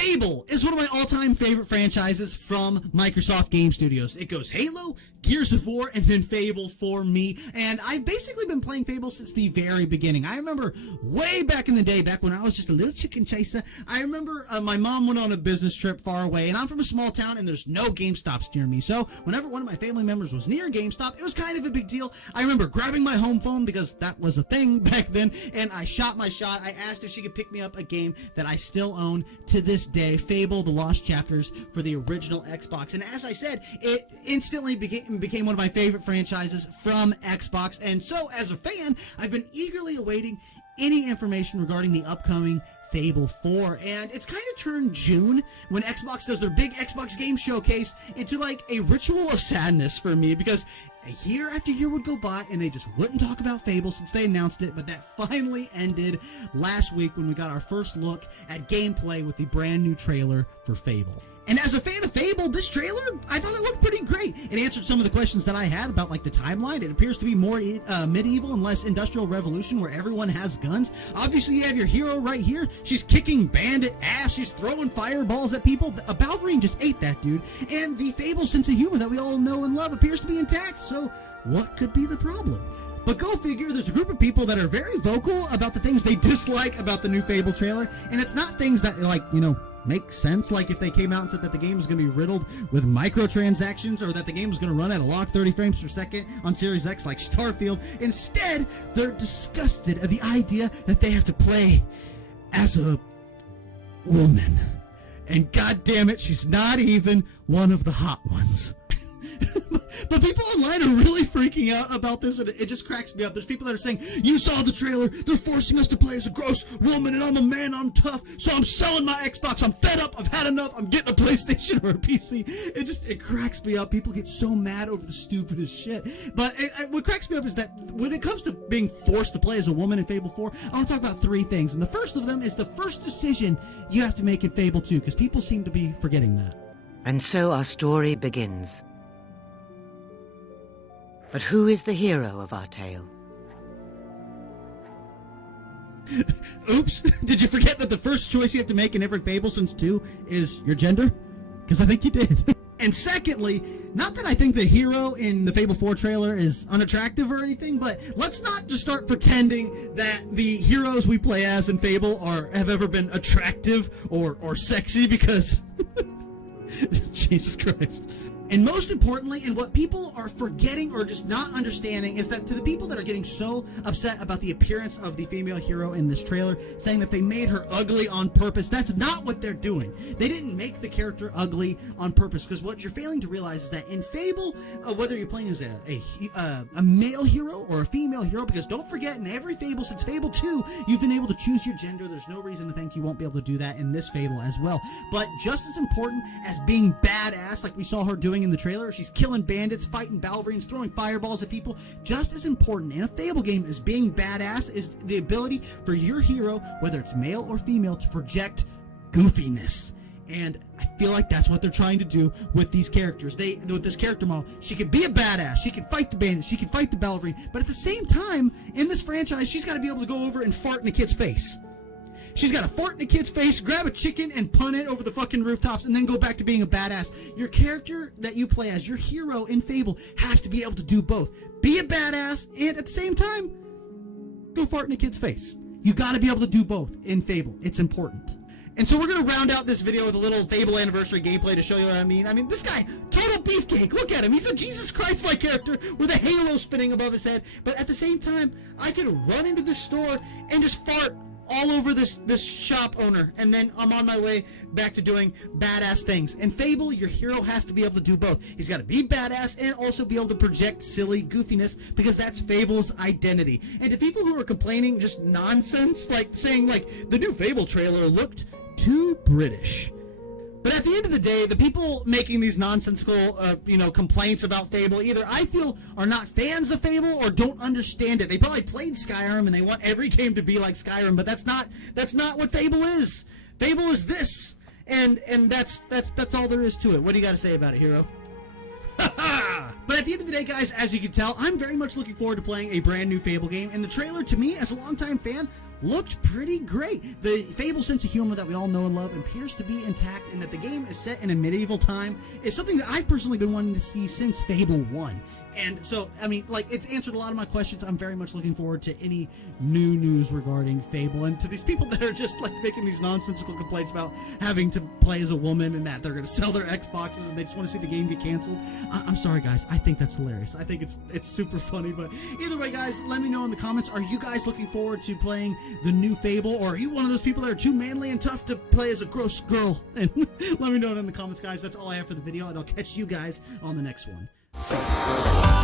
Fable is one of my all-time favorite franchises from Microsoft Game Studios. It goes Halo, Gears of War, and then Fable for me. And I've basically been playing Fable since the very beginning. I remember way back in the day, back when I was just a little chicken chaser, I remember my mom went on a business trip far away, and I'm from a small town, and there's no GameStops near me. So whenever one of my family members was near GameStop, it was kind of a big deal. I remember grabbing my home phone, because that was a thing back then, and I shot my shot. I asked if she could pick me up a game that I still own to this day, Fable: The Lost Chapters for the original Xbox. And as I said, it instantly became one of my favorite franchises from Xbox. And so, as a fan, I've been eagerly awaiting any information regarding the upcoming Fable 4, and it's kind of turned June when Xbox does their big Xbox game showcase into like a ritual of sadness for me, because a year after year would go by and they just wouldn't talk about Fable since they announced it. But that finally ended last week when we got our first look at gameplay with the brand new trailer for Fable. And as a fan of Fable, this trailer, I thought it looked pretty great. It answered some of the questions that I had about like the timeline. It appears to be more medieval and less industrial revolution where everyone has guns. Obviously, you have your hero right here. She's kicking bandit ass. She's throwing fireballs at people. A Balverine just ate that dude. And the Fable sense of humor that we all know and love appears to be intact. So what could be the problem? But go figure, there's a group of people that are very vocal about the things they dislike about the new Fable trailer. And it's not things that, like, you know, make sense, like if they came out and said that the game was going to be riddled with microtransactions, or that the game was going to run at a locked 30 frames per second on Series X like Starfield. Instead, they're disgusted at the idea that they have to play as a woman. And god damn it, she's not even one of the hot ones. But people online are really freaking out about this, and it just cracks me up. There's people that are saying, you saw the trailer, they're forcing us to play as a gross woman, and I'm a man, I'm tough, so I'm selling my Xbox, I'm fed up, I've had enough, I'm getting a PlayStation or a PC. It cracks me up. People get so mad over the stupidest shit. But what cracks me up is that when it comes to being forced to play as a woman in Fable 4, I want to talk about three things. And the first of them is the first decision you have to make in Fable 2, because people seem to be forgetting that. And so our story begins. But who is the hero of our tale? Oops, did you forget that the first choice you have to make in every Fable since 2 is your gender? Because I think you did. And secondly, not that I think the hero in the Fable 4 trailer is unattractive or anything, but let's not just start pretending that the heroes we play as in Fable have ever been attractive or sexy, because Jesus Christ. And most importantly, and what people are forgetting or just not understanding, is that to the people that are getting so upset about the appearance of the female hero in this trailer, saying that they made her ugly on purpose, that's not what they're doing. They didn't make the character ugly on purpose, because what you're failing to realize is that in Fable, whether you're playing as a male hero or a female hero, because don't forget, in every Fable since Fable 2, you've been able to choose your gender. There's no reason to think you won't be able to do that in this Fable as well. But just as important as being badass, like we saw her doing in the trailer, she's killing bandits, fighting Balverines, throwing fireballs at people. Just as important in a Fable game as being badass is the ability for your hero, whether it's male or female, to project goofiness. And I feel like that's what they're trying to do with these characters. With this character model, she can be a badass, she can fight the bandits, she can fight the Balverine, but at the same time, in this franchise, she's got to be able to go over and fart in a kid's face. She's got to fart in a kid's face, grab a chicken, and punt it over the fucking rooftops, and then go back to being a badass. Your character that you play as, your hero in Fable, has to be able to do both. Be a badass, and at the same time, go fart in a kid's face. You got to be able to do both in Fable. It's important. And so we're going to round out this video with a little Fable anniversary gameplay to show you what I mean. I mean, this guy, total beefcake. Look at him. He's a Jesus Christ-like character with a halo spinning above his head. But at the same time, I could run into the store and just fart all over this shop owner, and then I'm on my way back to doing badass things. In Fable, your hero has to be able to do both. He's got to be badass and also be able to project silly goofiness, because that's Fable's identity. And to people who are complaining just nonsense, like saying like the new Fable trailer looked too British. But at the end of the day, the people making these nonsensical, complaints about Fable either, I feel, are not fans of Fable or don't understand it. They probably played Skyrim and they want every game to be like Skyrim, but that's not what Fable is. Fable is this, and that's all there is to it. What do you got to say about it, hero? Ha ha! But at the end of the day, guys, as you can tell, I'm very much looking forward to playing a brand new Fable game, and the trailer, to me, as a longtime fan, looked pretty great. The Fable sense of humor that we all know and love appears to be intact, and that the game is set in a medieval time is something that I've personally been wanting to see since Fable 1. And so, I mean, like, it's answered a lot of my questions. I'm very much looking forward to any new news regarding Fable. And to these people that are just, like, making these nonsensical complaints about having to play as a woman and that they're going to sell their Xboxes and they just want to see the game get canceled, I'm sorry, guys. I think that's hilarious. I think it's super funny. But either way, guys, let me know in the comments. Are you guys looking forward to playing the new Fable? Or are you one of those people that are too manly and tough to play as a gross girl? And let me know it in the comments, guys. That's all I have for the video, and I'll catch you guys on the next one. See ya.